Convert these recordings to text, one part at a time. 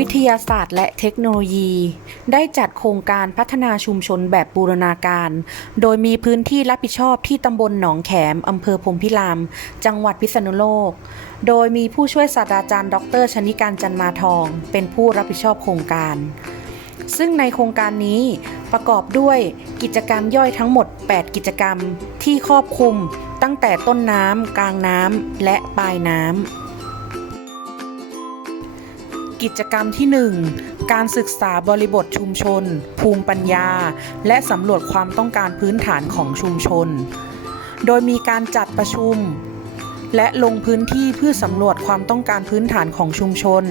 วิทยาศาสตร์และเทคโนโลยี ได้จัดโครงการพัฒนาชุมชนแบบบูรณาการ โดยมีพื้นที่รับผิดชอบที่ตำบลหนองแขมอำเภอพรมพิราม จังหวัดพิษณุโลก โดยมีผู้ช่วยศาสตราจารย์ ดรชนิการจันมาทอง เป็นผู้รับผิดชอบโครงการ ซึ่งในโครงการนี้ประกอบด้วยกิจกรรมย่อยทั้งหมด 8 กิจกรรมที่ครอบคลุมตั้งแต่ต้นน้ำกลางน้ำและปลายน้ำ กิจกรรมที่ 1 การศึกษาบริบทชุมชน ภูมิปัญญา และสำรวจความต้องการพื้นฐานของชุมชน โดยมีการจัดประชุม และลงพื้นที่เพื่อสำรวจความต้องการพื้นฐานของชุมชน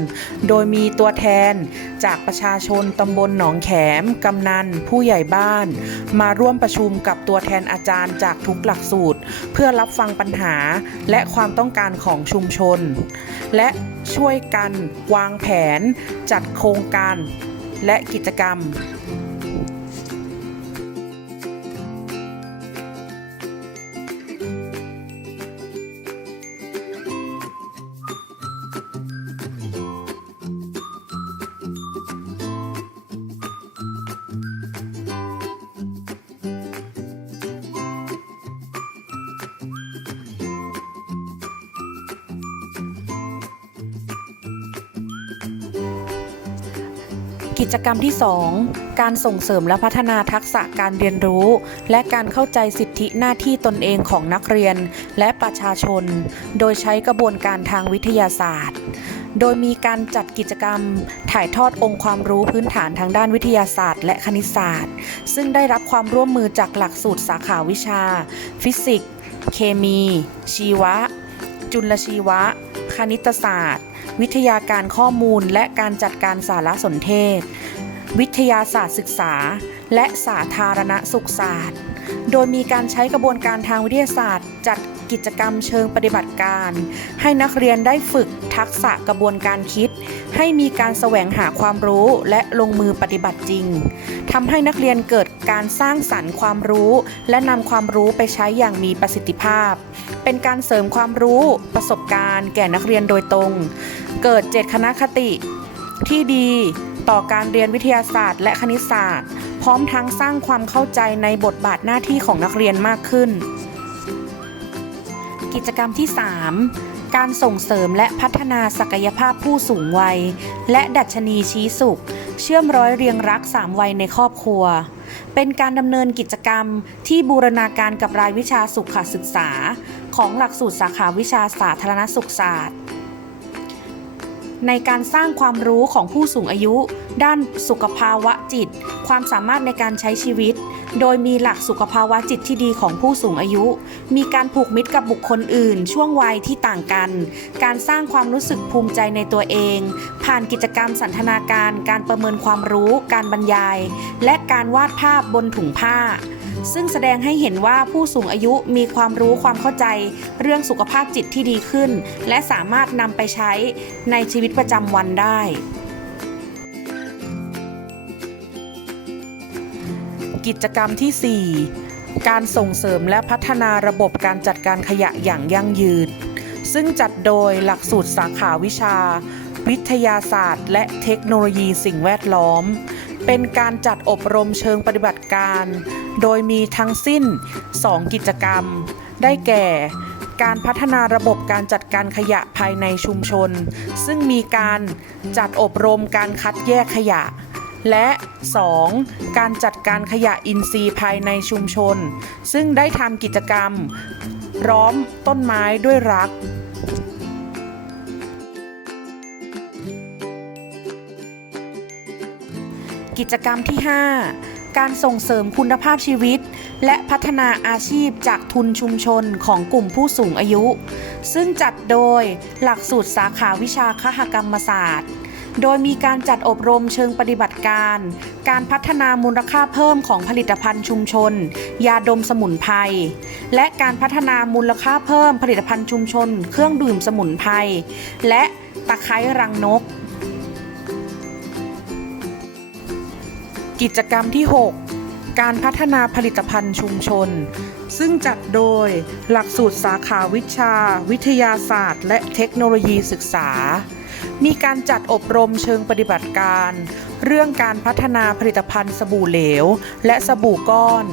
โดยมีตัวแทนจากประชาชนตำบลหนองแขม กำนัน ผู้ใหญ่บ้าน มาร่วมประชุมกับตัวแทนอาจารย์จากทุกหลักสูตร เพื่อรับฟังปัญหาและความต้องการของชุมชน และช่วยกันวางแผน จัดโครงการและกิจกรรม กิจกรรมที่ 2 การส่งเสริมและพัฒนาทักษะการเรียนรู้ และการเข้าใจสิทธิหน้าที่ตนเองของนักเรียนและประชาชน โดยใช้กระบวนการทางวิทยาศาสตร์ โดยมีการจัดกิจกรรม ถ่ายทอดองค์ความรู้พื้นฐานทางด้านวิทยาศาสตร์ และคณิตศาสตร์ ซึ่งได้รับความร่วมมือจากหลักสูตรสาขาวิชา ฟิสิกส์ เคมี ชีวะ จุลชีวะ คณิตศาสตร์ วิทยาการข้อมูลและการจัดการสารสนเทศ วิทยาศาสตร์ศึกษา และสาธารณสุขศาสตร์ โดยมีการใช้กระบวนการทางวิทยาศาสตร์ จัด กิจกรรมเชิงปฏิบัติการ ให้นักเรียนได้ฝึกทักษะกระบวนการคิด ให้มีการแสวงหาความรู้และลงมือปฏิบัติจริงทำให้นักเรียนเกิดการสร้างสรรค์ความรู้ และนำความรู้ไปใช้อย่างมีประสิทธิภาพ เป็นการเสริมความรู้ประสบการณ์ แก่นักเรียนโดยตรง เกิดเจตคณะคติที่ดีต่อการเรียนวิทยาศาสตร์และคณิตศาสตร์ พร้อมทั้งสร้างความเข้าใจในบทบาทหน้าที่ของนักเรียนมากขึ้น กิจกรรมที่ 3 การส่งเสริมและพัฒนาศักยภาพผู้สูงวัย และดัชนีชี้สุข เชื่อมร้อยเรียงรักสามวัยในครอบครัว เป็นการดำเนินกิจกรรมที่บูรณาการกับรายวิชาสุขศึกษา ของหลักสูตรสาขาวิชาสาธารณสุขศาสตร์ ในการสร้างความรู้ของผู้สูงอายุ ด้านสุขภาวะจิต ความสามารถในการใช้ชีวิต โดยมีหลักสุขภาวะจิตที่ดีของผู้สูงอายุ มีการผูกมิตรกับบุคคลอื่น ช่วงวัยที่ต่างกัน การสร้างความรู้สึกภูมิใจในตัวเอง ผ่านกิจกรรมสันทนาการ การประเมินความรู้ การบรรยาย และการวาดภาพบนถุงผ้า ซึ่งแสดงให้เห็นว่าผู้สูงอายุมีความรู้ความเข้าใจ เรื่องสุขภาพจิตที่ดีขึ้น และสามารถนำไปใช้ในชีวิตประจำวันได้กิจกรรมที่ 4 การส่งเสริมและพัฒนาระบบการจัดการขยะอย่างยั่งยืน ซึ่งจัดโดยหลักสูตรสาขาวิชา วิทยาศาสตร์ และเทคโนโลยีสิ่งแวดล้อม เป็นการจัดอบรมเชิงปฏิบัติการ โดยมีทั้งสิ้น 2 กิจกรรม ได้แก่ การพัฒนาระบบการจัดการขยะภายในชุมชน ซึ่งมีการจัดอบรมการคัดแยกขยะ และ 2. การจัดการขยะอินทรีย์ภายในชุมชน ซึ่งได้ทำกิจกรรม ร้อมต้นไม้ด้วยรัก กิจกรรมที่ 5 การส่งเสริมคุณภาพชีวิต และพัฒนาอาชีพจากทุนชุมชนของกลุ่มผู้สูงอายุ ซึ่งจัดโดยหลักสูตรสาขาวิชาคหกรรมศาสตร์ โดยมีการจัดอบรมเชิงปฏิบัติการ การพัฒนามูลค่าเพิ่มของผลิตภัณฑ์ชุมชน ยาดมสมุนไพร และการพัฒนามูลค่าเพิ่มผลิตภัณฑ์ชุมชน เครื่องดื่มสมุนไพร และตะไคร้รังนก กิจกรรมที่ 6 การพัฒนาผลิตภัณฑ์ชุมชน ซึ่งจัดโดยหลักสูตรสาขาวิชา วิทยาศาสตร์ และเทคโนโลยีศึกษา มีการจัดอบรมเชิงปฏิบัติการ เรื่องการพัฒนาผลิตภัณฑ์สบู่เหลว และสบู่ก้อน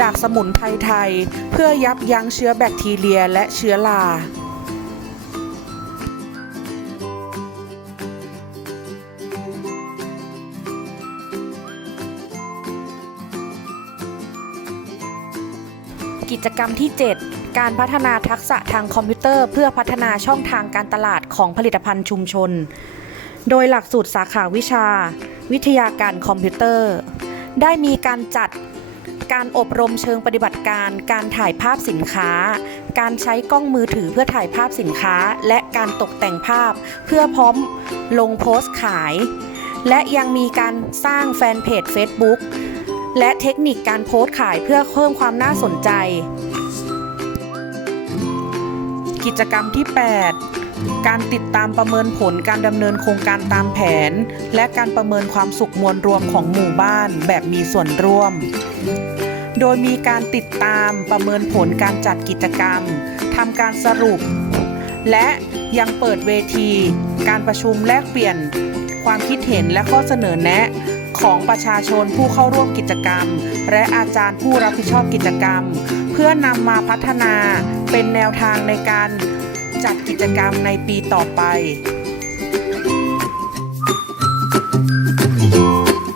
จากสมุนไพรไทย เพื่อยับยั้งเชื้อแบคทีเรียและเชื้อรา กิจกรรมที่ 7 การพัฒนาทักษะทางคอมพิวเตอร์ เพื่อพัฒนาช่องทางการตลาดของผลิตภัณฑ์ชุมชน โดยหลักสูตรสาขาวิชา วิทยาการคอมพิวเตอร์ ได้มีการจัดการอบรมเชิงปฏิบัติการ การถ่ายภาพสินค้า การใช้กล้องมือถือเพื่อถ่ายภาพสินค้า และการตกแต่งภาพ เพื่อพร้อมลงโพสต์ขาย และยังมีการสร้างแฟนเพจ Facebook และเทคนิคการโพสต์ขายเพื่อเพิ่มความน่าสนใจ กิจกรรมที่ 8 การติดตามประเมินผลการดำเนินโครงการตามแผน และการประเมินความสุขมวลรวมของหมู่บ้านแบบมีส่วนร่วม โดยมีการติดตามประเมินผลการจัดกิจกรรมทำการสรุป และยังเปิดเวที การประชุมแลกเปลี่ยนความคิดเห็นและข้อเสนอแนะ ของประชาชนผู้เข้าร่วมกิจกรรม และอาจารย์ผู้รับผิดชอบกิจกรรม เพื่อนำมาพัฒนาเป็นแนวทางในการจัดกิจกรรมในปีต่อไป